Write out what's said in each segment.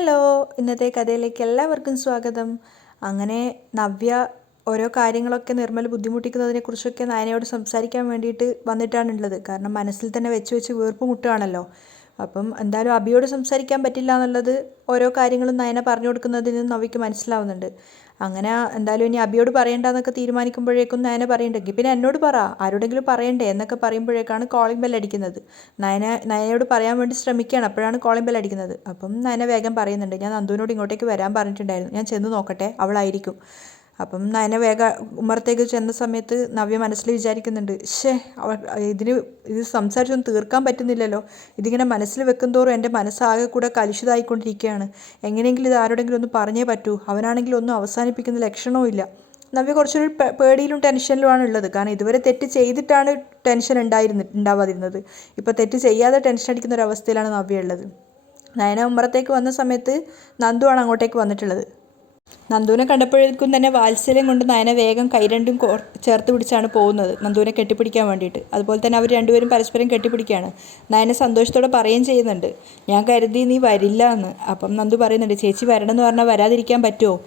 Hello, ഇന്നത്തെ കഥയിലേക്ക് എല്ലാവർക്കും സ്വാഗതം. അങ്ങനെ നവ്യ ഓരോ കാര്യങ്ങളൊക്കെ നിർമ്മൽ ബുദ്ധിമുട്ടിക്കുന്നതിനെക്കുറിച്ചൊക്കെ നയനയോട് സംസാരിക്കാൻ വേണ്ടിയിട്ട് വന്നിട്ടാണുള്ളത്. കാരണം മനസ്സിൽ തന്നെ വെച്ച് വെച്ച് വീർപ്പ് മുട്ടുകയാണല്ലോ. അപ്പം എന്തായാലും അബിയോട് സംസാരിക്കാൻ പറ്റില്ല എന്നുള്ളത് ഓരോ കാര്യങ്ങളും നയന പറഞ്ഞു കൊടുക്കുന്നതിൽ നിന്ന് നവ്യക്ക് മനസ്സിലാവുന്നുണ്ട്. അങ്ങനെ എന്തായാലും ഇനി അബിയോട് പറയേണ്ടെന്നൊക്കെ തീരുമാനിക്കുമ്പോഴേക്കും നയന പറയുന്നുണ്ടെങ്കിൽ പിന്നെ എന്നോട് പറ, ആരോടെങ്കിലും പറയണ്ടേ എന്നൊക്കെ പറയുമ്പോഴേക്കാണ് കോളിംഗ് ബെൽ അടിക്കുന്നത്. നയനയോട് പറയാൻ വേണ്ടി ശ്രമിക്കുകയാണ്, അപ്പോഴാണ് കോളിംഗ് ബെൽ അടിക്കുന്നത്. അപ്പം നയന വേഗം പറയുന്നുണ്ട്, ഞാൻ നന്ദുവിനോട് ഇങ്ങോട്ടേക്ക് വരാൻ പറഞ്ഞിട്ടുണ്ടായിരുന്നു, ഞാൻ ചെന്ന് നോക്കട്ടെ, അവളായിരിക്കും. അപ്പം നയന വേഗം ഉമ്മറത്തേക്ക് ചെന്ന സമയത്ത് നവ്യ മനസ്സിൽ വിചാരിക്കുന്നുണ്ട്, ഇത് സംസാരിച്ചൊന്നും തീർക്കാൻ പറ്റുന്നില്ലല്ലോ, ഇതിങ്ങനെ മനസ്സിൽ വെക്കും തോറും എൻ്റെ മനസ്സാകെ കൂടെ കലുഷിതമായിക്കൊണ്ടിരിക്കുകയാണ്. എങ്ങനെയെങ്കിലും ഇത് ആരോടെങ്കിലും ഒന്ന് പറഞ്ഞേ പറ്റൂ. അവനാണെങ്കിലും ഒന്നും അവസാനിപ്പിക്കുന്ന ലക്ഷണവും ഇല്ല. നവ്യ കുറച്ചൊരു പേടിയിലും ടെൻഷനിലുമാണ് ഉള്ളത്. കാരണം ഇതുവരെ തെറ്റ് ചെയ്തിട്ടാണ് ടെൻഷൻ ഉണ്ടാവാതിരുന്നത്. ഇപ്പോൾ തെറ്റ് ചെയ്യാതെ ടെൻഷൻ അടിക്കുന്ന ഒരു അവസ്ഥയിലാണ് നവ്യ ഉള്ളത്. നയന ഉമ്മറത്തേക്ക് വന്ന സമയത്ത് നന്ദുവാണ് അങ്ങോട്ടേക്ക് വന്നിട്ടുള്ളത്. നന്ദുവിനെ കണ്ടപ്പോഴേക്കും തന്നെ വാത്സല്യം കൊണ്ട് നയന വേഗം കൈ രണ്ടും ചേർത്ത് പിടിച്ചാണ് പോകുന്നത്, നന്ദുവിനെ കെട്ടിപ്പിടിക്കാൻ വേണ്ടിയിട്ട്. അതുപോലെ തന്നെ അവർ രണ്ടുപേരും പരസ്പരം കെട്ടിപ്പിടിക്കുകയാണ്. നയന സന്തോഷത്തോടെ പറയുകയും ചെയ്യുന്നുണ്ട്, ഞാൻ കരുതി നീ വരില്ല എന്ന്. അപ്പം നന്ദു പറയുന്നുണ്ട്, ചേച്ചി വരണം എന്ന് പറഞ്ഞാൽ വരാതിരിക്കാൻ പറ്റുമോ?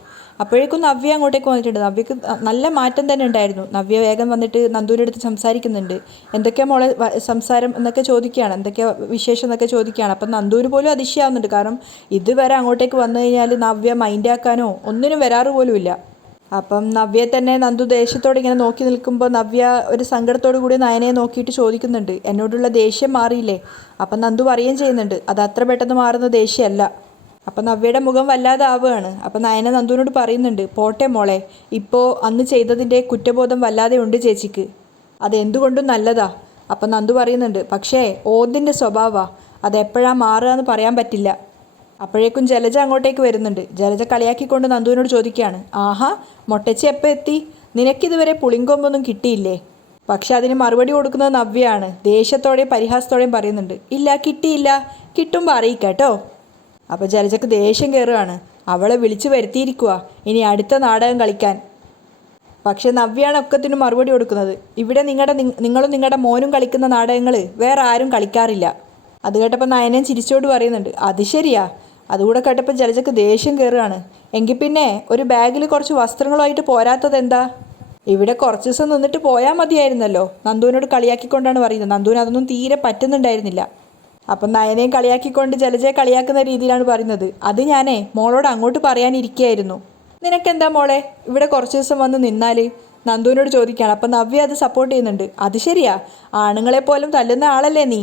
അപ്പോഴേക്കും നവ്യ അങ്ങോട്ടേക്ക് വന്നിട്ടുണ്ട്. നവ്യക്ക് നല്ല മാറ്റം തന്നെ ഉണ്ടായിരുന്നു. നവ്യ വേഗം വന്നിട്ട് നന്ദുവിൻ്റെ അടുത്ത് സംസാരിക്കുന്നുണ്ട്. എന്തൊക്കെയാണ് മോളെ സംസാരം എന്നൊക്കെ ചോദിക്കുകയാണ്, എന്തൊക്കെയാണ് വിശേഷം എന്നൊക്കെ ചോദിക്കുകയാണ്. അപ്പം നന്ദുവിന് പോലും അതിശയാവുന്നുണ്ട്. കാരണം ഇതുവരെ അങ്ങോട്ടേക്ക് വന്നു കഴിഞ്ഞാൽ നവ്യ മൈൻഡാക്കാനോ ഒന്നിനും വരാറ് പോലും ഇല്ല. അപ്പം നവ്യയെ തന്നെ നന്ദു ദേഷ്യത്തോടെ ഇങ്ങനെ നോക്കി നിൽക്കുമ്പോൾ നവ്യ ഒരു സങ്കടത്തോടു കൂടി നയനയെ നോക്കിയിട്ട് ചോദിക്കുന്നുണ്ട്, എന്നോടുള്ള ദേഷ്യം മാറിയില്ലേ? അപ്പം നന്ദു പറയുകയും ചെയ്യുന്നുണ്ട്, അത് അത്ര പെട്ടെന്ന് മാറുന്ന ദേഷ്യമല്ല. അപ്പം നവ്യയുടെ മുഖം വല്ലാതെ ആവുകയാണ്. അപ്പം നയന നന്ദുവിനോട് പറയുന്നുണ്ട്, പോട്ടെ മോളെ, ഇപ്പോൾ അന്ന് ചെയ്തതിൻ്റെ കുറ്റബോധം വല്ലാതെ ഉണ്ട് ചേച്ചിക്ക്, അതെന്തുകൊണ്ടും നല്ലതാ. അപ്പം നന്ദു പറയുന്നുണ്ട്, പക്ഷേ ഓതിൻ്റെ സ്വഭാവമാണ്, അതെപ്പോഴാണ് മാറുക എന്ന് പറയാൻ പറ്റില്ല. അപ്പോഴേക്കും ജലജ അങ്ങോട്ടേക്ക് വരുന്നുണ്ട്. ജലജ കളിയാക്കിക്കൊണ്ട് നന്ദുവിനോട് ചോദിക്കുകയാണ്, ആഹാ മൊട്ടച്ചി എപ്പോൾ എത്തി? നിനക്കിതുവരെ പുളിങ്കൊമ്പൊന്നും കിട്ടിയില്ലേ? പക്ഷെ അതിന് മറുപടി കൊടുക്കുന്നത് നവ്യയാണ്. ദേഷ്യത്തോടെയും പരിഹാസത്തോടെയും പറയുന്നുണ്ട്, ഇല്ല കിട്ടിയില്ല, കിട്ടുമ്പോൾ അറിയിക്കാട്ടോ. അപ്പോൾ ജലജക്ക് ദേഷ്യം കയറുകയാണ്. അവളെ വിളിച്ചു വരുത്തിയിരിക്കുക ഇനി അടുത്ത നാടകം കളിക്കാൻ. പക്ഷെ നവ്യയാണ് ഒക്കത്തിനും മറുപടി കൊടുക്കുന്നത്. ഇവിടെ നിങ്ങളും നിങ്ങളുടെ മോനും കളിക്കുന്ന നാടകങ്ങൾ വേറെ ആരും കളിക്കാറില്ല. അത് കേട്ടപ്പോൾ നയനയും ചിരിച്ചോട് പറയുന്നുണ്ട്, അത് ശരിയാ. അതുകൂടെ കേട്ടപ്പോൾ ജലജക്ക് ദേഷ്യം കയറുകയാണ്. എങ്കിൽ പിന്നെ ഒരു ബാഗിൽ കുറച്ച് വസ്ത്രങ്ങളുമായിട്ട് പോരാത്തത് എന്താ? ഇവിടെ കുറച്ച് ദിവസം നിന്നിട്ട് പോയാൽ മതിയായിരുന്നല്ലോ. നന്ദുവിനോട് കളിയാക്കിക്കൊണ്ടാണ് പറയുന്നത്. നന്ദുവിന് അതൊന്നും തീരെ പറ്റുന്നുണ്ടായിരുന്നില്ല. അപ്പം നയനയും കളിയാക്കിക്കൊണ്ട് ജലജയെ കളിയാക്കുന്ന രീതിയിലാണ് പറയുന്നത്, അത് ഞാനേ മോളോട് അങ്ങോട്ട് പറയാനിരിക്കുകയായിരുന്നു. നിനക്കെന്താ മോളെ ഇവിടെ കുറച്ച് ദിവസം വന്ന് നിന്നാൽ? നന്ദുവിനോട് ചോദിക്കുകയാണ്. അപ്പം നവ്യ അത് സപ്പോർട്ട് ചെയ്യുന്നുണ്ട്, അത് ശരിയാ, ആണുങ്ങളെപ്പോലും തല്ലുന്ന ആളല്ലേ നീ.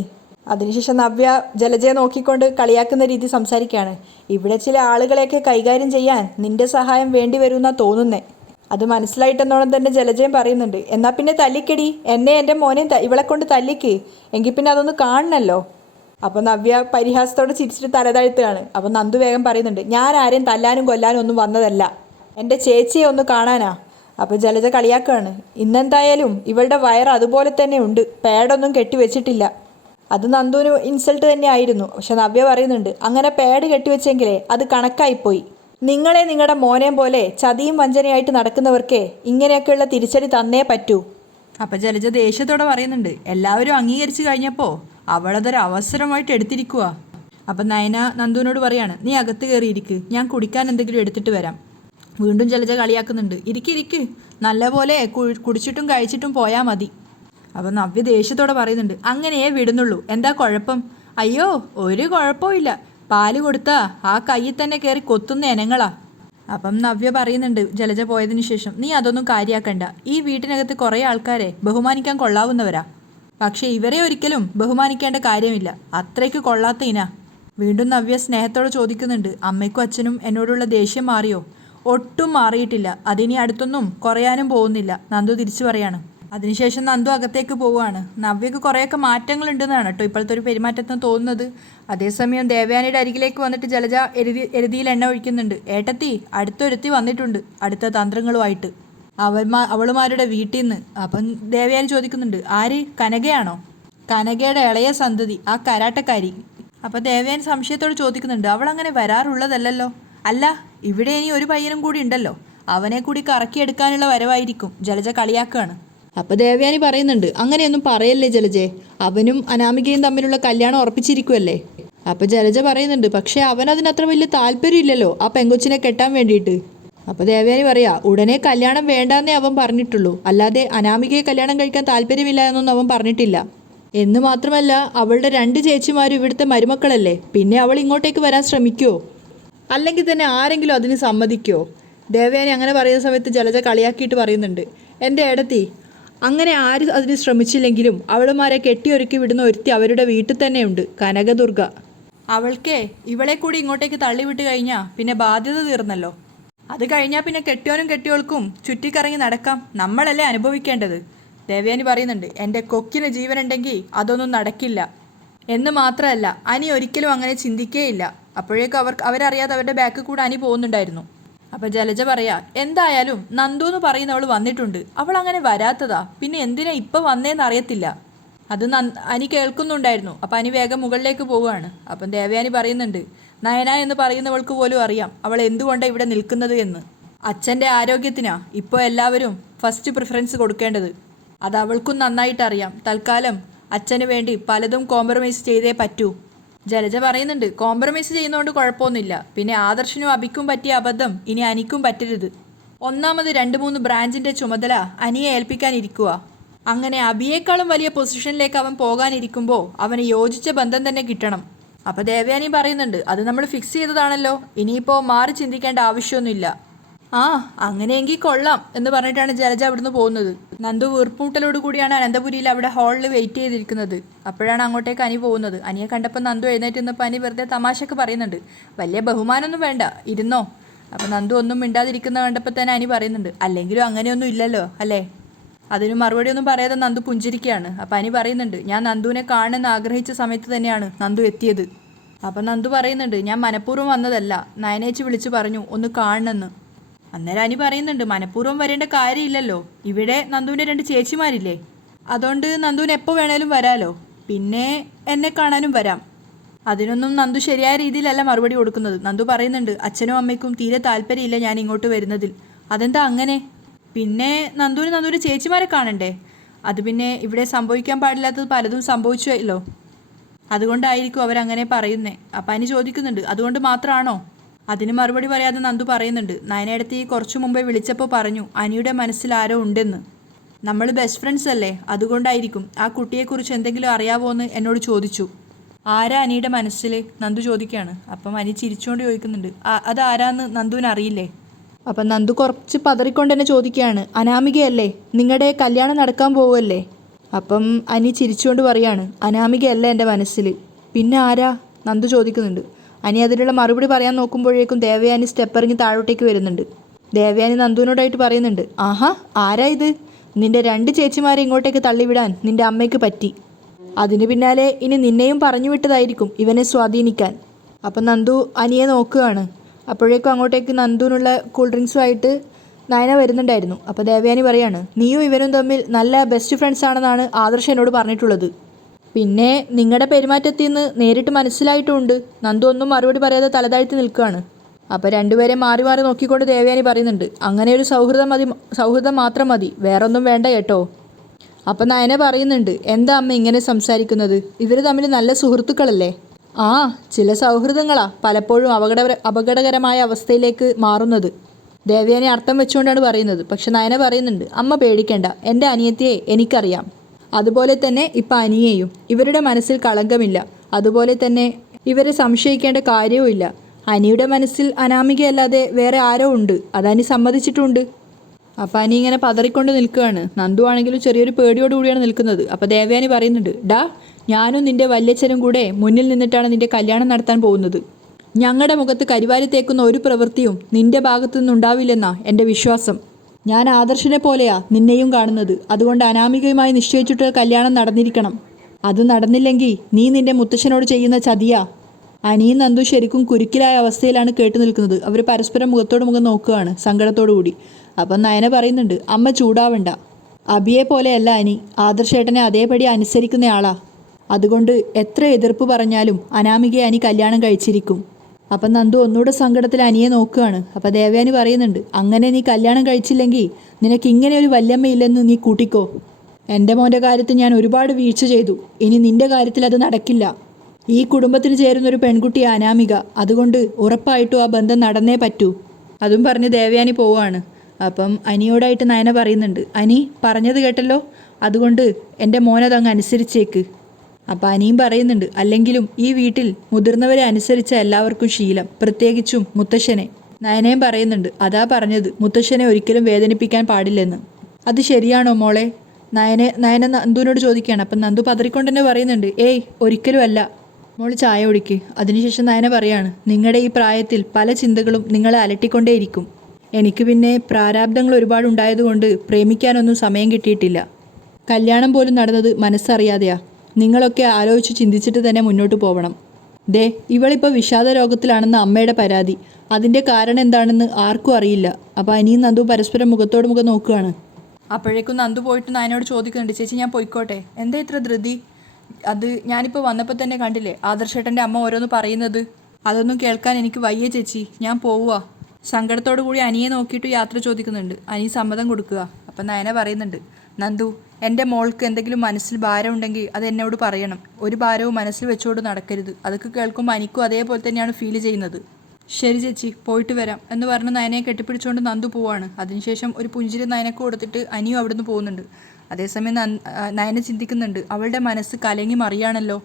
അതിനുശേഷം നവ്യ ജലജയെ നോക്കിക്കൊണ്ട് കളിയാക്കുന്ന രീതി സംസാരിക്കുകയാണ്. ഇവിടെ ചില ആളുകളെയൊക്കെ കൈകാര്യം ചെയ്യാൻ നിന്റെ സഹായം വേണ്ടി വരുമെന്നാണ് തോന്നുന്നേ. അത് മനസ്സിലായിട്ടെന്നോളം തന്നെ ജലജയും പറയുന്നുണ്ട്, എന്നാൽ പിന്നെ തല്ലിക്കടി, എന്നെ എൻ്റെ മോനെയും ഇവളെ കൊണ്ട് തല്ലിക്ക്, എങ്കിൽ പിന്നെ അതൊന്ന് കാണണമല്ലോ. അപ്പോൾ നവ്യ പരിഹാസത്തോടെ ചിരിച്ചിട്ട് തലതാഴ്ത്തുകയാണ്. അപ്പോൾ നന്ദു വേഗം പറയുന്നുണ്ട്, ഞാൻ ആരെയും തല്ലാനും കൊല്ലാനും ഒന്നും വന്നതല്ല, എൻ്റെ ചേച്ചിയെ ഒന്ന് കാണാനാ. അപ്പോൾ ജലജ കളിയാക്കുകയാണ്, ഇന്നെന്തായാലും ഇവളുടെ വയറ് അതുപോലെ തന്നെ ഉണ്ട്, പാഡൊന്നും കെട്ടിവെച്ചിട്ടില്ല. അത് നന്ദുവിന് ഇൻസൾട്ട് തന്നെ ആയിരുന്നു. പക്ഷെ നവ്യ പറയുന്നുണ്ട്, അങ്ങനെ പാഡ് കെട്ടിവെച്ചെങ്കിലേ അത് കണക്കായിപ്പോയി. നിങ്ങളുടെ മോനെയും പോലെ ചതിയും വഞ്ചനയായിട്ട് നടക്കുന്നവർക്കേ ഇങ്ങനെയൊക്കെയുള്ള തിരിച്ചടി തന്നേ പറ്റൂ. അപ്പം ജലജ ദേഷ്യത്തോടെ പറയുന്നുണ്ട്, എല്ലാവരും അംഗീകരിച്ചു കഴിഞ്ഞപ്പോൾ അവളതൊരു അവസരമായിട്ട് എടുത്തിരിക്കുക. അപ്പം നയന നന്ദുവിനോട് പറയാണ്, നീ അകത്ത് കയറിയിരിക്ക്, ഞാൻ കുടിക്കാൻ എന്തെങ്കിലും എടുത്തിട്ട് വരാം. വീണ്ടും ജലജ കളിയാക്കുന്നുണ്ട്, ഇരിക്ക്, നല്ലപോലെ കുടിച്ചിട്ടും കഴിച്ചിട്ടും പോയാൽ മതി. അപ്പം നവ്യ ദേഷ്യത്തോടെ പറയുന്നുണ്ട്, അങ്ങനെയേ വിടുന്നുള്ളൂ, എന്താ കുഴപ്പം? അയ്യോ ഒരു കുഴപ്പമില്ല, പാല് കൊടുത്താ ആ കയ്യിൽ തന്നെ കയറി കൊത്തുന്ന ഇനങ്ങളാ. അപ്പം നവ്യ പറയുന്നുണ്ട് ജലജ പോയതിനു ശേഷം, നീ അതൊന്നും കാര്യാക്കണ്ട, ഈ വീട്ടിനകത്ത് കുറേ ആൾക്കാരെ ബഹുമാനിക്കാൻ കൊള്ളാവുന്നവരാ, പക്ഷേ ഇവരെ ഒരിക്കലും ബഹുമാനിക്കേണ്ട കാര്യമില്ല, അത്രയ്ക്ക് കൊള്ളാത്ത ഇനാ. വീണ്ടും നവ്യ സ്നേഹത്തോടെ ചോദിക്കുന്നുണ്ട്, അമ്മയ്ക്കും അച്ഛനും എന്നോടുള്ള ദേഷ്യം മാറിയോ? ഒട്ടും മാറിയിട്ടില്ല, അതിനി അടുത്തൊന്നും കുറയാനും പോകുന്നില്ല, നന്ദു തിരിച്ചു പറയാണ്. അതിനുശേഷം നന്ദു അകത്തേക്ക് പോവുകയാണ്. നവ്യക്ക് കുറേയൊക്കെ മാറ്റങ്ങളുണ്ടെന്നാണ് കേട്ടോ ഇപ്പോഴത്തെ ഒരു പെരുമാറ്റത്തിന് തോന്നുന്നത്. അതേസമയം ദേവയാനിയുടെ അരികിലേക്ക് വന്നിട്ട് ജലജ എരുതിയിൽ എണ്ണ ഒഴിക്കുന്നുണ്ട്. ഏട്ടത്തി, അടുത്തൊരുത്തി വന്നിട്ടുണ്ട് അടുത്ത തന്ത്രങ്ങളുമായിട്ട്, അവളുമാരുടെ വീട്ടിൽ നിന്ന്. അപ്പം ദേവയാനി ചോദിക്കുന്നുണ്ട്, ആര്? കനകയാണോ? കനകയുടെ ഇളയ സന്തതി, ആ കരാട്ടക്കാരി. അപ്പം ദേവയാനി സംശയത്തോട് ചോദിക്കുന്നുണ്ട്, അവളങ്ങനെ വരാറുള്ളതല്ലല്ലോ. അല്ല, ഇവിടെ ഇനി ഒരു പയ്യനും കൂടി ഉണ്ടല്ലോ, അവനെ കൂടി കറക്കിയെടുക്കാനുള്ള വരവായിരിക്കും. ജലജ കളിയാക്കുകയാണ്. അപ്പോൾ ദേവയാനി പറയുന്നുണ്ട്, അങ്ങനെയൊന്നും പറയല്ലേ ജലജെ, അവനും അനാമികയും തമ്മിലുള്ള കല്യാണം ഉറപ്പിച്ചിരിക്കുമല്ലേ. അപ്പോൾ ജലജ പറയുന്നുണ്ട്, പക്ഷേ അവനതിനത്ര വലിയ താല്പര്യമില്ലല്ലോ ആ പെങ്കൊച്ചിനെ കെട്ടാൻ വേണ്ടിയിട്ട്. അപ്പോൾ ദേവയാനി പറയാ, ഉടനെ കല്യാണം വേണ്ടാന്നേ അവൻ പറഞ്ഞിട്ടുള്ളൂ, അല്ലാതെ അനാമികയെ കല്യാണം കഴിക്കാൻ താല്പര്യമില്ല എന്നൊന്നും അവൻ പറഞ്ഞിട്ടില്ല. എന്ന് മാത്രമല്ല, അവളുടെ 2 ചേച്ചിമാരും ഇവിടുത്തെ മരുമക്കളല്ലേ, പിന്നെ അവൾ ഇങ്ങോട്ടേക്ക് വരാൻ ശ്രമിക്കുമോ? അല്ലെങ്കിൽ തന്നെ ആരെങ്കിലും അതിന് സമ്മതിക്കുമോ? ദേവയാനി അങ്ങനെ പറയുന്ന സമയത്ത് ജലജ കളിയാക്കിയിട്ട് പറയുന്നുണ്ട്, എൻ്റെ ഏടത്തി, അങ്ങനെ ആര് അതിന് ശ്രമിച്ചില്ലെങ്കിലും അവളുമാരെ കെട്ടിയൊരുക്കി വിടുന്ന ഒരുത്തി അവരുടെ വീട്ടിൽ തന്നെയുണ്ട്, കനകദുർഗ. അവൾക്കേ ഇവളെ കൂടി ഇങ്ങോട്ടേക്ക് തള്ളിവിട്ട് കഴിഞ്ഞാൽ പിന്നെ ബാധ്യത തീർന്നല്ലോ. അത് കഴിഞ്ഞാൽ പിന്നെ കെട്ടിയോനും കെട്ടിയോൾക്കും ചുറ്റിക്കറങ്ങി നടക്കാം, നമ്മളല്ലേ അനുഭവിക്കേണ്ടത്. ദേവയാനി പറയുന്നുണ്ട്, എൻ്റെ കൊക്കിന് ജീവനുണ്ടെങ്കിൽ അതൊന്നും നടക്കില്ല. എന്ന് മാത്രമല്ല, അനി ഒരിക്കലും അങ്ങനെ ചിന്തിക്കേയില്ല. അപ്പോഴേക്കും അവരറിയാതെ അവരുടെ ബാക്കിൽ കൂടെ അനി പോകുന്നുണ്ടായിരുന്നു. അപ്പോൾ ജലജ പറയാ, എന്തായാലും നന്ദു എന്ന് പറയുന്നവൾ വന്നിട്ടുണ്ട്, അവൾ അങ്ങനെ വരാത്തതാ, പിന്നെ എന്തിനാ ഇപ്പം വന്നേന്ന് അറിയത്തില്ല. അത് അനി കേൾക്കുന്നുണ്ടായിരുന്നു. അപ്പം അനി വേഗം മുകളിലേക്ക് പോവുകയാണ്. അപ്പം ദേവയാനി പറയുന്നുണ്ട്, നയന എന്ന് പറയുന്നവൾക്ക് പോലും അറിയാം അവൾ എന്തുകൊണ്ടാണ് ഇവിടെ നിൽക്കുന്നത് എന്ന്. അച്ഛൻ്റെ ആരോഗ്യത്തിനാ ഇപ്പോൾ എല്ലാവരും ഫസ്റ്റ് പ്രിഫറൻസ് കൊടുക്കേണ്ടത്. അത് അവൾക്കും നന്നായിട്ടറിയാം. തൽക്കാലം അച്ഛന് വേണ്ടി പലതും കോംപ്രമൈസ് ചെയ്തേ പറ്റൂ. ജലജ പറയുന്നുണ്ട്, കോംപ്രമൈസ് ചെയ്യുന്നതുകൊണ്ട് കുഴപ്പമൊന്നുമില്ല, പിന്നെ ആദർശനും അഭിക്കും പറ്റിയ അബദ്ധം ഇനി അനിക്കും പറ്റരുത്. ഒന്നാമത് 2-3 ബ്രാഞ്ചിൻ്റെ ചുമതല അനിയെ ഏൽപ്പിക്കാനിരിക്കുക. അങ്ങനെ അഭിയേക്കാളും വലിയ പൊസിഷനിലേക്ക് അവൻ പോകാനിരിക്കുമ്പോൾ അവന് യോജിച്ച ബന്ധം തന്നെ കിട്ടണം. അപ്പോൾ ദേവയാനി പറയുന്നുണ്ട്, അത് നമ്മൾ ഫിക്സ് ചെയ്തതാണല്ലോ, ഇനിയിപ്പോൾ മാറി ചിന്തിക്കേണ്ട ആവശ്യമൊന്നുമില്ല. ആ, അങ്ങനെയെങ്കിൽ കൊള്ളാം എന്ന് പറഞ്ഞിട്ടാണ് ജലജ അവിടുന്ന് പോകുന്നത്. നന്ദു വീർപ്പൂട്ടലോട് കൂടിയാണ് അനന്തപുരിയിൽ അവിടെ ഹാളിൽ വെയിറ്റ് ചെയ്തിരിക്കുന്നത്. അപ്പോഴാണ് അങ്ങോട്ടേക്ക് അനി പോകുന്നത്. അനിയെ കണ്ടപ്പോൾ നന്ദു എഴുന്നേറ്റ് നിന്നപ്പോൾ അനി വെറുതെ തമാശക്ക് പറയുന്നുണ്ട്, വലിയ ബഹുമാനമൊന്നും വേണ്ട, ഇരുന്നോ. അപ്പോൾ നന്ദു ഒന്നും മിണ്ടാതിരിക്കുന്ന കണ്ടപ്പോൾ തന്നെ അനി പറയുന്നുണ്ട്, അല്ലെങ്കിലും അങ്ങനെയൊന്നും ഇല്ലല്ലോ അല്ലേ. അതിന് മറുപടി ഒന്നും പറയാതെ നന്ദു പുഞ്ചിരിക്കുകയാണ്. അപ്പം അനി പറയുന്നുണ്ട്, ഞാൻ നന്ദുവിനെ കാണണമെന്ന് ആഗ്രഹിച്ച സമയത്ത് തന്നെയാണ് നന്ദു എത്തിയത്. അപ്പം നന്ദു പറയുന്നുണ്ട്, ഞാൻ മനഃപൂർവ്വം വന്നതല്ല, നയനേച്ചി വിളിച്ചു പറഞ്ഞു ഒന്ന് കാണണമെന്ന്. അന്നേരം അനി പറയുന്നുണ്ട്, മനഃപൂർവ്വം വരേണ്ട കാര്യമില്ലല്ലോ, ഇവിടെ നന്ദുവിൻ്റെ 2 ചേച്ചിമാരില്ലേ, അതുകൊണ്ട് നന്ദുവിന് എപ്പോൾ വേണേലും വരാലോ, പിന്നെ എന്നെ കാണാനും വരാം. അതിനൊന്നും നന്ദു ശരിയായ രീതിയിലല്ല മറുപടി കൊടുക്കുന്നത്. നന്ദു പറയുന്നുണ്ട്, അച്ഛനും അമ്മയ്ക്കും തീരെ താല്പര്യമില്ല ഞാൻ ഇങ്ങോട്ട് വരുന്നതിൽ. അതെന്താ അങ്ങനെ? പിന്നെ നന്ദുവിൻ്റെ ചേച്ചിമാരെ കാണണ്ടേ? അത് പിന്നെ ഇവിടെ സംഭവിക്കാൻ പാടില്ലാത്തത് പലതും സംഭവിച്ചല്ലോ, അതുകൊണ്ടായിരിക്കും അവരങ്ങനെ പറയുന്നേ. അപ്പം അനി ചോദിക്കുന്നുണ്ട്, അതുകൊണ്ട് മാത്രമാണോ? അതിന് മറുപടി പറയാതെ നന്ദു പറയുന്നുണ്ട്, നയനേടത്തി കുറച്ചു മുമ്പേ വിളിച്ചപ്പോൾ പറഞ്ഞു അനിയുടെ മനസ്സിൽ ആരോ ഉണ്ടെന്ന്. നമ്മൾ ബെസ്റ്റ് ഫ്രണ്ട്സ് അല്ലേ, അതുകൊണ്ടായിരിക്കും. ആ കുട്ടിയെക്കുറിച്ച് എന്തെങ്കിലും അറിയാവോ എന്ന് എന്നോട് ചോദിച്ചു. ആരാ അനിയുടെ മനസ്സിൽ? നന്ദു ചോദിക്കുകയാണ്. അപ്പം അനി ചിരിച്ചുകൊണ്ട് ചോദിക്കുന്നുണ്ട്, അതാരാന്ന് നന്ദുവിന് അറിയില്ലേ? അപ്പം നന്ദു കുറച്ച് പതറിക്കൊണ്ട് തന്നെ ചോദിക്കുകയാണ്, അനാമികയല്ലേ, നിങ്ങളുടെ കല്യാണം നടക്കാൻ പോവുമല്ലേ? അപ്പം അനി ചിരിച്ചുകൊണ്ട് പറയാണ്, അനാമികയല്ല എൻ്റെ മനസ്സിൽ, പിന്നെ ആരാ? നന്ദു ചോദിക്കുന്നുണ്ട്. അനി അതിനുള്ള മറുപടി പറയാൻ നോക്കുമ്പോഴേക്കും ദേവയാനി സ്റ്റെപ്പിറങ്ങി താഴോട്ടേക്ക് വരുന്നുണ്ട്. ദേവയാനി നന്ദുവിനോടായിട്ട് പറയുന്നുണ്ട്, ആഹാ, ആരാ ഇത്? നിൻ്റെ 2 ചേച്ചിമാരെ ഇങ്ങോട്ടേക്ക് തള്ളിവിടാൻ നിൻ്റെ അമ്മയ്ക്ക് പറ്റി. അതിന് പിന്നാലെ ഇനി നിന്നെയും പറഞ്ഞു വിട്ടതായിരിക്കും ഇവനെ സ്വാധീനിക്കാൻ. അപ്പം നന്ദു അനിയെ നോക്കുകയാണ്. അപ്പോഴേക്കും അങ്ങോട്ടേക്ക് നന്ദുവിനുള്ള കൂൾ ഡ്രിങ്ക്സുമായിട്ട് നയന വരുന്നുണ്ടായിരുന്നു. അപ്പോൾ ദേവയാനി പറയാണ്, നീയും ഇവനും തമ്മിൽ നല്ല ബെസ്റ്റ് ഫ്രണ്ട്സ് ആണെന്നാണ് ആദർശ് എന്നോട് പറഞ്ഞിട്ടുള്ളത്. പിന്നെ നിങ്ങളുടെ പെരുമാറ്റത്തിൽ നിന്ന് നേരിട്ട് മനസ്സിലായിട്ടുമുണ്ട്. നന്ദു ഒന്നും മറുപടി പറയാതെ തലതാഴ്ത്തി നിൽക്കുകയാണ്. അപ്പോൾ രണ്ടുപേരെ മാറി മാറി നോക്കിക്കൊണ്ട് ദേവയാനി പറയുന്നുണ്ട്, അങ്ങനെ ഒരു സൗഹൃദം മാത്രം മതി, വേറൊന്നും വേണ്ട കേട്ടോ. അപ്പം നയന പറയുന്നുണ്ട്, എന്താ അമ്മ ഇങ്ങനെ സംസാരിക്കുന്നത്? ഇവർ തമ്മിൽ നല്ല സുഹൃത്തുക്കളല്ലേ? ആ, ചില സൗഹൃദങ്ങളാ പലപ്പോഴും അപകടകരമായ അവസ്ഥയിലേക്ക് മാറുന്നത്. ദേവയാനി അർത്ഥം വെച്ചുകൊണ്ടാണ് പറയുന്നത്. പക്ഷെ നയന പറയുന്നുണ്ട്, അമ്മ പേടിക്കേണ്ട, എൻ്റെ അനിയത്തിയെ എനിക്കറിയാം, അതുപോലെ തന്നെ ഇപ്പം അനിയെയും. ഇവരുടെ മനസ്സിൽ കളങ്കമില്ല, അതുപോലെ തന്നെ ഇവരെ സംശയിക്കേണ്ട കാര്യവുമില്ല. അനിയുടെ മനസ്സിൽ അനാമികയല്ലാതെ വേറെ ആരോ ഉണ്ട്, അതനി സമ്മതിച്ചിട്ടുണ്ട്. അപ്പം അനി ഇങ്ങനെ പതറിക്കൊണ്ട് നിൽക്കുകയാണ്. നന്ദു ആണെങ്കിലും ചെറിയൊരു പേടിയോടുകൂടിയാണ് നിൽക്കുന്നത്. അപ്പോൾ ദേവയാനി പറയുന്നുണ്ട്, ഡാ, ഞാനും നിൻ്റെ വല്യച്ഛനും കൂടെ മുന്നിൽ നിന്നിട്ടാണ് നിൻ്റെ കല്യാണം നടത്താൻ പോകുന്നത്. ഞങ്ങളുടെ മുഖത്ത് കരിവാരി തേക്കുന്ന ഒരു പ്രവൃത്തിയും നിൻ്റെ ഭാഗത്തു നിന്നുണ്ടാവില്ലെന്നാ എൻ്റെ വിശ്വാസം. ഞാൻ ആദർശിനെ പോലെയാ നിന്നെയും കാണുന്നത്. അതുകൊണ്ട് അനാമികയുമായി നിശ്ചയിച്ചിട്ട് കല്യാണം നടന്നിരിക്കണം. അത് നടന്നില്ലെങ്കിൽ നീ നിൻ്റെ മുത്തശ്ശനോട് ചെയ്യുന്ന ചതിയാ. അനിയും നന്ദു ശരിക്കും കുരുക്കിലായ അവസ്ഥയിലാണ് കേട്ടു നിൽക്കുന്നത്. അവർ പരസ്പരം മുഖത്തോട് മുഖം നോക്കുകയാണ് സങ്കടത്തോടു കൂടി. അപ്പം നയന പറയുന്നുണ്ട്, അമ്മ ചൂടാവണ്ട, അബിയെ പോലെയല്ല അനി, ആദർശേട്ടനെ അതേപടി അനുസരിക്കുന്നയാളാ. അതുകൊണ്ട് എത്ര എതിർപ്പ് പറഞ്ഞാലും അനാമികയെ അനി കല്യാണം കഴിച്ചിരിക്കും. അപ്പം നന്ദു ഒന്നുകൂടെ സങ്കടത്തിൽ അനിയെ നോക്കുകയാണ്. അപ്പം ദേവയാനി പറയുന്നുണ്ട്, അങ്ങനെ നീ കല്യാണം കഴിച്ചില്ലെങ്കിൽ നിനക്ക് ഇങ്ങനെ ഒരു വല്യമ്മയില്ലെന്ന് നീ കൂട്ടിക്കോ. എൻ്റെ മോൻ്റെ കാര്യത്തിൽ ഞാൻ ഒരുപാട് വീഴ്ച ചെയ്തു, ഇനി നിൻ്റെ കാര്യത്തിൽ അത് നടക്കില്ല. ഈ കുടുംബത്തിന് ചേരുന്നൊരു പെൺകുട്ടി അനാമിക, അതുകൊണ്ട് ഉറപ്പായിട്ടും ആ ബന്ധം നടന്നേ പറ്റൂ. അതും പറഞ്ഞ് ദേവയാനി പോവാണ്. അപ്പം അനിയോടായിട്ട് നയന പറയുന്നുണ്ട്, അനി പറഞ്ഞത് കേട്ടല്ലോ, അതുകൊണ്ട് എൻ്റെ മോനതങ്ങ് അനുസരിച്ചേക്ക്. അപ്പം അനിയും പറയുന്നുണ്ട്, അല്ലെങ്കിലും ഈ വീട്ടിൽ മുതിർന്നവരെ അനുസരിച്ച എല്ലാവർക്കും ശീലം, പ്രത്യേകിച്ചും മുത്തശ്ശനെ. നയനയും പറയുന്നുണ്ട്, അതാ പറഞ്ഞത് മുത്തശ്ശനെ ഒരിക്കലും വേദനിപ്പിക്കാൻ പാടില്ലെന്ന്. അത് ശരിയാണോ മോളെ? നയന നന്ദുവിനോട് ചോദിക്കുകയാണ്. അപ്പം നന്ദു പതറിക്കൊണ്ട് തന്നെ പറയുന്നുണ്ട്, ഏയ് ഒരിക്കലും അല്ല. മോൾ ചായ ഒഴിക്ക്. അതിനുശേഷം നയന പറയാണ്, നിങ്ങളുടെ ഈ പ്രായത്തിൽ പല ചിന്തകളും നിങ്ങളെ അലട്ടിക്കൊണ്ടേയിരിക്കും. എനിക്ക് പിന്നെ പ്രാരാബ്ദങ്ങൾ ഒരുപാടുണ്ടായതുകൊണ്ട് പ്രേമിക്കാനൊന്നും സമയം കിട്ടിയിട്ടില്ല. കല്യാണം പോലും നടന്നത് മനസ്സറിയാതെയാ. നിങ്ങളൊക്കെ ആലോചിച്ച് ചിന്തിച്ചിട്ട് തന്നെ മുന്നോട്ട് പോവണം. ദേ ഇവളിപ്പോൾ വിഷാദ രോഗത്തിലാണെന്ന് അമ്മയുടെ പരാതി. അതിൻ്റെ കാരണം എന്താണെന്ന് ആർക്കും അറിയില്ല. അപ്പോൾ അനിയും നന്ദു പരസ്പരം മുഖത്തോട് മുഖം നോക്കുകയാണ്. അപ്പോഴേക്കും നന്ദു പോയിട്ട് നയനോട് ചോദിക്കുന്നുണ്ട്, ചേച്ചി ഞാൻ പോയിക്കോട്ടെ, എന്താ ഇത്ര ധൃതി? അത് ഞാനിപ്പോൾ വന്നപ്പോൾ തന്നെ കണ്ടില്ലേ ആദർശേട്ടൻ്റെ അമ്മ ഓരോന്ന് പറയുന്നത്. അതൊന്നും കേൾക്കാൻ എനിക്ക് വയ്യ ചേച്ചി, ഞാൻ പോവുക. സങ്കടത്തോടു കൂടി അനിയെ നോക്കിയിട്ട് യാത്ര ചോദിക്കുന്നുണ്ട്. അനി സമ്മതം കൊടുക്കുക. അപ്പം നയന പറയുന്നുണ്ട്, നന്ദു എൻ്റെ മോൾക്ക് എന്തെങ്കിലും മനസ്സിൽ ഭാരം ഉണ്ടെങ്കിൽ അത് എന്നോട് പറയണം. ഒരു ഭാരവും മനസ്സിൽ വെച്ചുകൊണ്ട് നടക്കരുത്. അതൊക്കെ കേൾക്കുമ്പോൾ അനിക്കും അതേപോലെ തന്നെയാണ് ഫീൽ ചെയ്യുന്നത്. ശരി ചേച്ചി, പോയിട്ട് വരാം എന്ന് പറഞ്ഞ് നയനയെ കെട്ടിപ്പിടിച്ചുകൊണ്ട് നന്ദു പോവാണ്. അതിനുശേഷം ഒരു പുഞ്ചിരി നയനക്ക് കൊടുത്തിട്ട് അനിയും അവിടുന്ന് പോകുന്നുണ്ട്. അതേസമയം നയന ചിന്തിക്കുന്നുണ്ട്, അവളുടെ മനസ്സ് കലങ്ങി മറിയാണല്ലോ,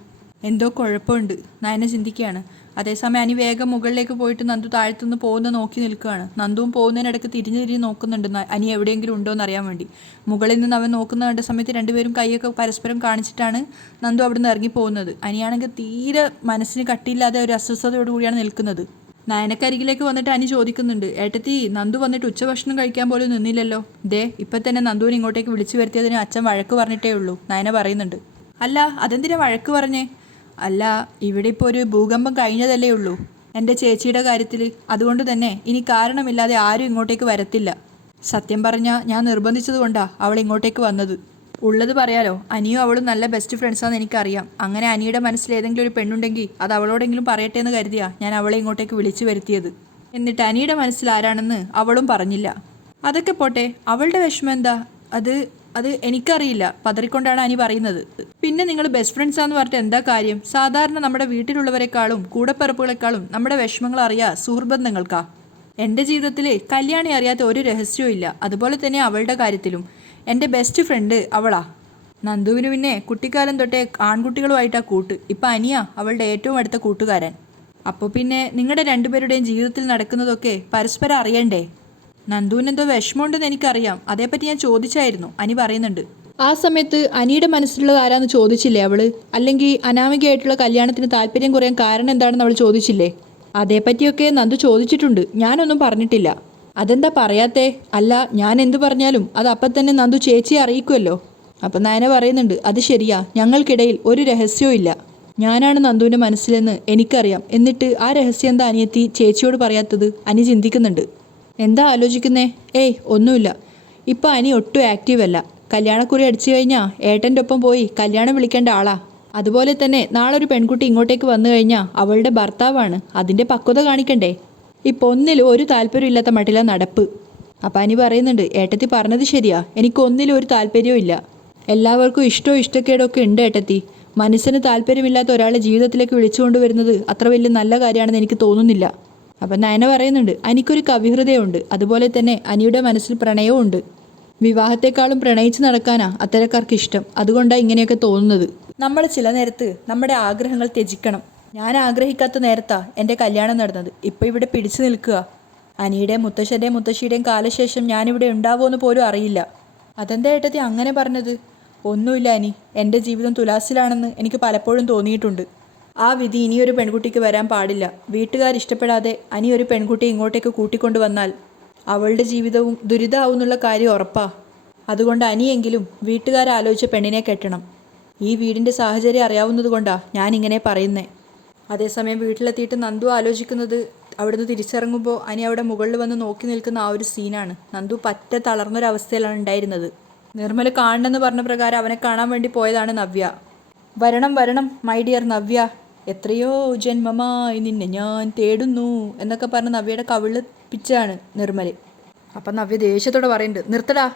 എന്തോ കുഴപ്പമുണ്ട് നയന ചിന്തിക്കുകയാണ്. അതേസമയം അനി വേഗം മുകളിലേക്ക് പോയിട്ട് നന്ദു താഴത്തുനിന്ന് പോകുന്ന നോക്കി നിൽക്കുകയാണ്. നന്ദുവും പോകുന്നതിനിടയ്ക്ക് തിരിഞ്ഞ് നോക്കുന്നുണ്ട് അനി എവിടെയെങ്കിലും ഉണ്ടോ എന്ന് അറിയാൻ വേണ്ടി. മുകളിൽ നിന്ന് അവൻ നോക്കുന്ന കണ്ട സമയത്ത് രണ്ടുപേരും കൈയൊക്കെ പരസ്പരം കാണിച്ചിട്ടാണ് നന്ദു അവിടുന്ന് ഇറങ്ങി പോകുന്നത്. അനിയാണെങ്കിൽ തീരെ മനസ്സിന് കട്ടിയില്ലാതെ ഒരു അസ്വസ്ഥതയോടുകൂടിയാണ് നിൽക്കുന്നത്. നയനക്കരികിലേക്ക് വന്നിട്ട് അനി ചോദിക്കുന്നുണ്ട്, ഏട്ടത്തി നന്ദു വന്നിട്ട് ഉച്ചഭക്ഷണം കഴിക്കാൻ പോലും നിന്നില്ലല്ലോ. ദേ ഇപ്പം തന്നെ നന്ദുവിനെ ഇങ്ങോട്ടേക്ക് വിളിച്ചു വരുത്തിയതിന് അച്ഛൻ വഴക്ക് പറഞ്ഞിട്ടേ ഉള്ളൂ. നയന പറയുന്നുണ്ട്. അല്ല അതെന്തിനാ വഴക്ക് പറഞ്ഞേ? അല്ല ഇവിടെ ഇപ്പോൾ ഒരു ഭൂകമ്പം കഴിഞ്ഞതല്ലേ ഉള്ളൂ എൻ്റെ ചേച്ചിയുടെ കാര്യത്തിൽ. അതുകൊണ്ട് തന്നെ ഇനി കാരണമില്ലാതെ ആരും ഇങ്ങോട്ടേക്ക് വരത്തില്ല. സത്യം പറഞ്ഞാൽ ഞാൻ നിർബന്ധിച്ചത് കൊണ്ടാണ് അവൾ ഇങ്ങോട്ടേക്ക് വന്നത്. ഉള്ളത് പറയാലോ, അനിയും അവളും നല്ല ബെസ്റ്റ് ഫ്രണ്ട്സാണെന്ന് എനിക്കറിയാം. അങ്ങനെ അനിയുടെ മനസ്സിൽ ഏതെങ്കിലും ഒരു പെണ്ണുണ്ടെങ്കിൽ അത് അവളോടെങ്കിലും പറയട്ടെ എന്ന് കരുതിയാ ഞാൻ അവളെ ഇങ്ങോട്ടേക്ക് വിളിച്ചു വരുത്തിയത്. എന്നിട്ട് അനിയുടെ മനസ്സിൽ ആരാണെന്ന് അവളും പറഞ്ഞില്ല. അതൊക്കെ പോട്ടെ, അവളുടെ വിഷമം എന്താ? അത് എനിക്കറിയില്ല. പതറിക്കൊണ്ടാണ് അനി പറയുന്നത്. പിന്നെ നിങ്ങൾ ബെസ്റ്റ് ഫ്രണ്ട്സാന്ന് പറഞ്ഞിട്ട് എന്താ കാര്യം? സാധാരണ നമ്മുടെ വീട്ടിലുള്ളവരെക്കാളും കൂടപ്പിറപ്പുകളെക്കാളും നമ്മുടെ വിഷമങ്ങൾ അറിയാ സുഹൃബന്ധങ്ങൾക്കാ. എൻ്റെ ജീവിതത്തിൽ കല്യാണി അറിയാത്ത ഒരു രഹസ്യവും ഇല്ല. അതുപോലെ തന്നെ അവളുടെ കാര്യത്തിലും. എൻ്റെ ബെസ്റ്റ് ഫ്രണ്ട് അവളാ. നന്ദുവിന് പിന്നെ കുട്ടിക്കാലം തൊട്ടേ ആൺകുട്ടികളുമായിട്ടാ കൂട്ട്. ഇപ്പം അനിയാ അവളുടെ ഏറ്റവും അടുത്ത കൂട്ടുകാരൻ. അപ്പോൾ പിന്നെ നിങ്ങളുടെ രണ്ടുപേരുടെയും ജീവിതത്തിൽ നടക്കുന്നതൊക്കെ പരസ്പരം അറിയണ്ടേ? നന്ദുവിനെന്തോ വിഷമമുണ്ടെന്ന് എനിക്കറിയാം, അതേപ്പറ്റി ഞാൻ ചോദിച്ചായിരുന്നു. അനി പറയുന്നുണ്ട്. ആ സമയത്ത് അനിയുടെ മനസ്സിലുള്ളത് ആരാന്ന് ചോദിച്ചില്ലേ അവള്? അല്ലെങ്കിൽ അനാമികയായിട്ടുള്ള കല്യാണത്തിന് താല്പര്യം കുറയാൻ കാരണം എന്താണെന്ന് അവൾ ചോദിച്ചില്ലേ? അതേപ്പറ്റിയൊക്കെ നന്ദു ചോദിച്ചിട്ടുണ്ട്, ഞാനൊന്നും പറഞ്ഞിട്ടില്ല. അതെന്താ പറയാത്തേ? അല്ല ഞാൻ എന്തു പറഞ്ഞാലും അത് അപ്പം തന്നെ നന്ദു ചേച്ചിയെ അറിയിക്കുമല്ലോ. അപ്പം നയന പറയുന്നുണ്ട്, അത് ശരിയാ, ഞങ്ങൾക്കിടയിൽ ഒരു രഹസ്യവും ഇല്ല. ഞാനാണ് നന്ദുവിൻ്റെ മനസ്സിലെന്ന് എനിക്കറിയാം. എന്നിട്ട് ആ രഹസ്യം എന്താ അനിയെത്തി ചേച്ചിയോട് പറയാത്തത്? അനി ചിന്തിക്കുന്നുണ്ട്. എന്താ ആലോചിക്കുന്നേ? ഏയ് ഒന്നുമില്ല. ഇപ്പം അനി ഒട്ടും ആക്റ്റീവ് അല്ല. കല്യാണക്കുറി അടിച്ചു കഴിഞ്ഞാൽ ഏട്ടൻ്റെ ഒപ്പം പോയി കല്യാണം വിളിക്കേണ്ട ആളാ. അതുപോലെ തന്നെ നാളെ ഒരു പെൺകുട്ടി ഇങ്ങോട്ടേക്ക് വന്നു കഴിഞ്ഞാൽ അവളുടെ ഭർത്താവാണ്. അതിൻ്റെ പക്വത കാണിക്കണ്ടേ? ഇപ്പോൾ ഒന്നിലും ഒരു താല്പര്യമില്ലാത്ത മട്ടില നടപ്പ്. അപ്പം അനി പറയുന്നുണ്ട്, ഏട്ടത്തി പറഞ്ഞത് ശരിയാ, എനിക്കൊന്നിലും ഒരു താല്പര്യവും ഇല്ല. എല്ലാവർക്കും ഇഷ്ടവും ഇഷ്ടക്കേടും ഒക്കെ ഉണ്ട് ഏട്ടത്തി. മനസ്സിന് താല്പര്യമില്ലാത്ത ഒരാളെ ജീവിതത്തിലേക്ക് വിളിച്ചുകൊണ്ട് വരുന്നത് അത്ര വലിയ നല്ല കാര്യമാണെന്ന് എനിക്ക് തോന്നുന്നില്ല. അപ്പം നയന പറയുന്നുണ്ട്, അനിക്കൊരു കവിഹൃദയമുണ്ട്. അതുപോലെ തന്നെ അനിയുടെ മനസ്സിൽ പ്രണയവും ഉണ്ട്. വിവാഹത്തെക്കാളും പ്രണയിച്ച് നടക്കാനാ അത്തരക്കാർക്ക് ഇഷ്ടം. അതുകൊണ്ടാണ് ഇങ്ങനെയൊക്കെ തോന്നുന്നത്. നമ്മൾ ചില നേരത്ത് നമ്മുടെ ആഗ്രഹങ്ങൾ ത്യജിക്കണം. ഞാൻ ആഗ്രഹിക്കാത്ത നേരത്താ എൻ്റെ കല്യാണം നടന്നത്. ഇപ്പോൾ ഇവിടെ പിടിച്ചു നിൽക്കുക. അനിയുടെയും മുത്തശ്ശൻ്റെയും മുത്തശ്ശിയുടെയും കാലശേഷം ഞാനിവിടെ ഉണ്ടാവുമെന്ന് പോലും അറിയില്ല. അതെന്താ ഏട്ടത്തി അങ്ങനെ പറഞ്ഞത്? ഒന്നുമില്ല അനി, എൻ്റെ ജീവിതം തുലാസിലാണെന്ന് എനിക്ക് പലപ്പോഴും തോന്നിയിട്ടുണ്ട്. ആ വിധി ഇനിയൊരു പെൺകുട്ടിക്ക് വരാൻ പാടില്ല. വീട്ടുകാരിഷ്ടപ്പെടാതെ അനി ഒരു പെൺകുട്ടി ഇങ്ങോട്ടേക്ക് കൂട്ടിക്കൊണ്ടു വന്നാൽ അവളുടെ ജീവിതവും ദുരിതമാവുന്നുള്ള കാര്യം ഉറപ്പാ. അതുകൊണ്ട് അനിയെങ്കിലും വീട്ടുകാരാലോചിച്ച പെണ്ണിനെ കെട്ടണം. ഈ വീടിൻ്റെ സാഹചര്യം അറിയാവുന്നത് കൊണ്ടാണ് ഞാനിങ്ങനെ പറയുന്നേ. അതേസമയം വീട്ടിലെത്തിയിട്ട് നന്ദു ആലോചിക്കുന്നത് അവിടുന്ന് തിരിച്ചിറങ്ങുമ്പോൾ അനി അവിടെ മുകളിൽ വന്ന് നോക്കി നിൽക്കുന്ന ആ ഒരു സീനാണ്. നന്ദു പറ്റ തളർന്നൊരവസ്ഥയിലാണ് ഉണ്ടായിരുന്നത്. നിർമ്മൽ കാണണമെന്ന് പറഞ്ഞ പ്രകാരം അവനെ കാണാൻ വേണ്ടി പോയതാണ് നവ്യ. വരണം വരണം മൈ ഡിയർ നവ്യ, എത്രയോ ജന്മമായി നിന്നെ ഞാൻ തേടുന്നു എന്നൊക്കെ പറഞ്ഞ് നവ്യയുടെ കവിള് പിച്ചാണ് നിർമ്മൽ. അപ്പം നവ്യ ദേഷ്യത്തോടെ പറയുന്നുണ്ട്, നിർത്തടാ.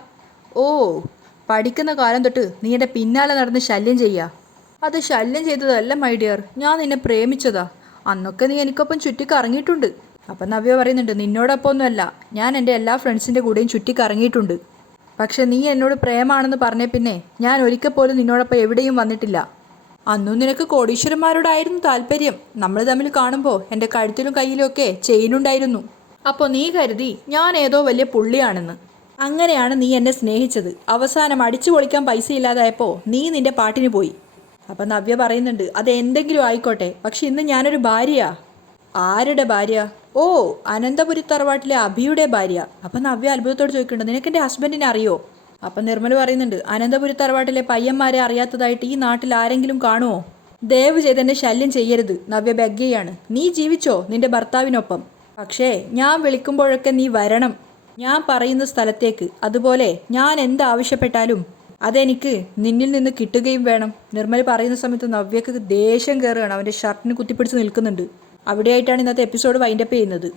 ഓ പഠിക്കുന്ന കാലം തൊട്ട് നീ എൻ്റെ പിന്നാലെ നടന്ന് ശല്യം ചെയ്യുക. അത് ശല്യം ചെയ്തതല്ല മൈ ഡിയർ, ഞാൻ നിന്നെ പ്രേമിച്ചതാ. അന്നൊക്കെ നീ എനിക്കൊപ്പം ചുറ്റിക്കറങ്ങിയിട്ടുണ്ട്. അപ്പം നവ്യ പറയുന്നുണ്ട്, നിന്നോടൊപ്പം ഒന്നുമല്ല, ഞാൻ എൻ്റെ എല്ലാ ഫ്രണ്ട്സിൻ്റെ കൂടെയും ചുറ്റിക്കറങ്ങിയിട്ടുണ്ട്. പക്ഷെ നീ എന്നോട് പ്രേമാണെന്ന് പറഞ്ഞേ പിന്നെ ഞാൻ ഒരിക്കൽ പോലും നിന്നോടൊപ്പം എവിടെയും വന്നിട്ടില്ല. അന്നും നിനക്ക് കോടീശ്വരന്മാരോടായിരുന്നു താല്പര്യം. നമ്മൾ തമ്മിൽ കാണുമ്പോൾ എൻ്റെ കഴുത്തിലും കയ്യിലും ഒക്കെ ചെയിനുണ്ടായിരുന്നു. അപ്പോൾ നീ കരുതി ഞാൻ ഏതോ വലിയ പുള്ളിയാണെന്ന്. അങ്ങനെയാണ് നീ എന്നെ സ്നേഹിച്ചത്. അവസാനം അടിച്ചു പൊളിക്കാൻ പൈസ ഇല്ലാതായപ്പോൾ നീ നിൻ്റെ പാട്ടിന് പോയി. അപ്പം നവ്യ പറയുന്നുണ്ട്, അത് എന്തെങ്കിലും ആയിക്കോട്ടെ, പക്ഷെ ഇന്ന് ഞാനൊരു ഭാര്യയാ. ആരുടെ ഭാര്യ? ഓ, അനന്തപുരി തറവാട്ടിലെ അഭിയുടെ ഭാര്യ. അപ്പം നവ്യ അത്ഭുതത്തോട് ചോദിക്കുന്നുണ്ട്, നിനക്ക് എൻ്റെ ഹസ്ബൻഡിനെ അറിയോ? അപ്പം നിർമ്മൽ പറയുന്നുണ്ട്, അനന്തപുരി തറവാട്ടിലെ പയ്യന്മാരെ അറിയാത്തതായിട്ട് ഈ നാട്ടിൽ ആരെങ്കിലും കാണുമോ? ദയവ് ചെയ്ത് എന്നെ ശല്യം ചെയ്യരുത്, നവ്യ ബഗ്ഗയാണ്. നീ ജീവിച്ചോ നിന്റെ ഭർത്താവിനൊപ്പം, പക്ഷേ ഞാൻ വിളിക്കുമ്പോഴൊക്കെ നീ വരണം, ഞാൻ പറയുന്ന സ്ഥലത്തേക്ക്. അതുപോലെ ഞാൻ എന്താവശ്യപ്പെട്ടാലും അതെനിക്ക് നിന്നിൽ നിന്ന് കിട്ടുകയും വേണം. നിർമ്മൽ പറയുന്ന സമയത്ത് നവ്യക്ക് ദേഷ്യം കയറുകയാണ്. അവൻ്റെ ഷർട്ടിന് കുത്തിപ്പിടിച്ച് നിൽക്കുന്നുണ്ട്. അവിടെയായിട്ടാണ് ഇന്നത്തെ എപ്പിസോഡ് വൈൻഡപ്പ് ചെയ്യുന്നത്.